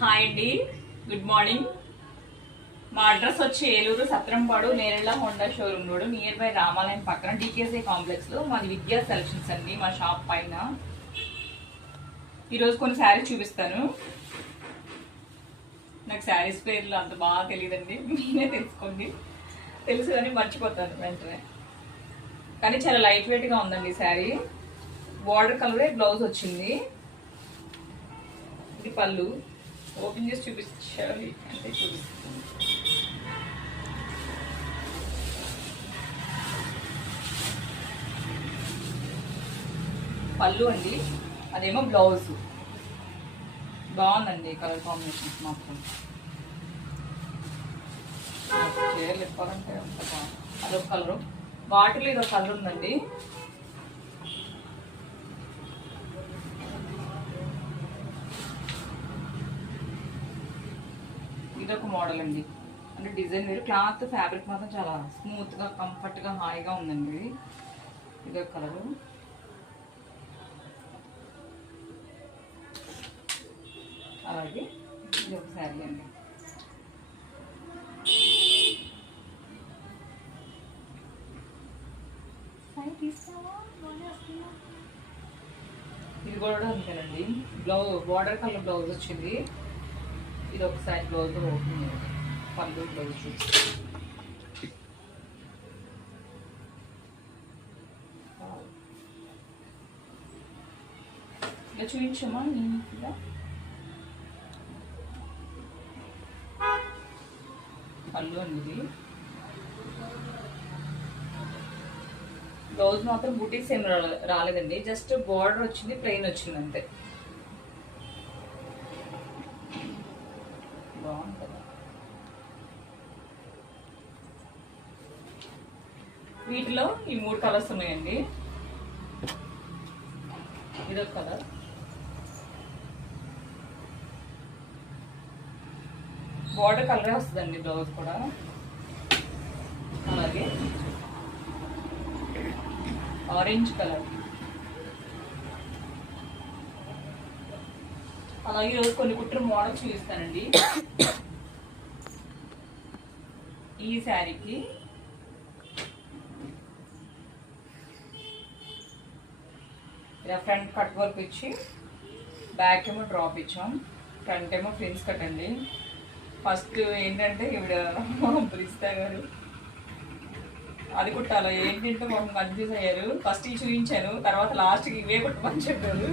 Hi అండి, good morning. మా address వచ్చి Eluru Satrampadu Nerella Honda showroom road near by రామాలయం పక్కన డికేసీ కాంప్లెక్స్ లో మాది విద్యా సెలక్షన్స్ అండి. మా షాప్ పైన ఈరోజు కొన్ని శారీస్ చూపిస్తాను. నాకు శారీస్ పేర్లు అంత బాగా తెలియదండి, మీరే తెలుసుకోండి. తెలుసు కానీ మర్చిపోతాను వెంటనే. కానీ చాలా లైట్ వెయిట్ గా ఉందండి శారీ. బార్డర్ కలరే బ్లౌజ్ వచ్చింది. ఇది పళ్ళు. ఓపెన్ చేసి చూపించాలి అంటే చూపిస్తాను. పళ్ళు అండి, అదేమో బ్లౌజ్. బాగుందండి కలర్ కాంబినేషన్స్ మాత్రం. చీరలు చెప్పాలంటే అంత బాగుంది. అదొక కలరు, వాటిలో ఇదొక కలర్ ఉందండి. ఇదొక మోడల్ అండి, అంటే డిజైన్ వేరు. క్లాత్ ఫ్యాబ్రిక్ మాత్రం చాలా స్మూత్ గా కంఫర్ట్ గా హాయిగా ఉందండి. ఇదొక కలరు. అలాగే ఇదొక శారీ అండి. ఇది కూడా అంతేనండి, బ్లౌజ్ బార్డర్ కలర్ బ్లౌజ్ వచ్చింది. ఇది ఒకసారి బ్లౌజ్ ఓపెన్ పళ్ళు బ్లౌజ్ చూసి ఇలా చూపించమ్మా. ఇలా పళ్ళు అనేది, బ్లౌజ్ మాత్రం బుటీస్ ఏం రాలేదండి, జస్ట్ బార్డర్ వచ్చింది, ప్లెయిన్ వచ్చింది అంతే. బాగుంటుంది. వీటిలో ఈ 3 కలర్స్ ఉన్నాయండి. ఇదొక కలర్, బార్డర్ కలరే వస్తుందండి బ్లౌజ్ కూడా. అలాగే ఆరెంజ్ కలర్. అలాగే ఈరోజు కొన్ని కుట్ర మోడల్స్ చూపిస్తానండి. ఈ శారీకి ఇలా ఫ్రంట్ కట్ వర్క్ ఇచ్చి బ్యాక్ ఏమో డ్రాప్ ఇచ్చాం, ఫ్రంట్ ఏమో ఫ్రిన్స్ కట్ అండి. ఫస్ట్ ఏంటంటే ఇవిడ బ్రిస్తా గారు అది కుట్టాలో ఏంటంటే మాకు కన్ఫ్యూజ్ అయ్యారు. ఫస్ట్ ఇవి చూపించాను, తర్వాత లాస్ట్కి ఇవే కుట్టమని చెప్పారు.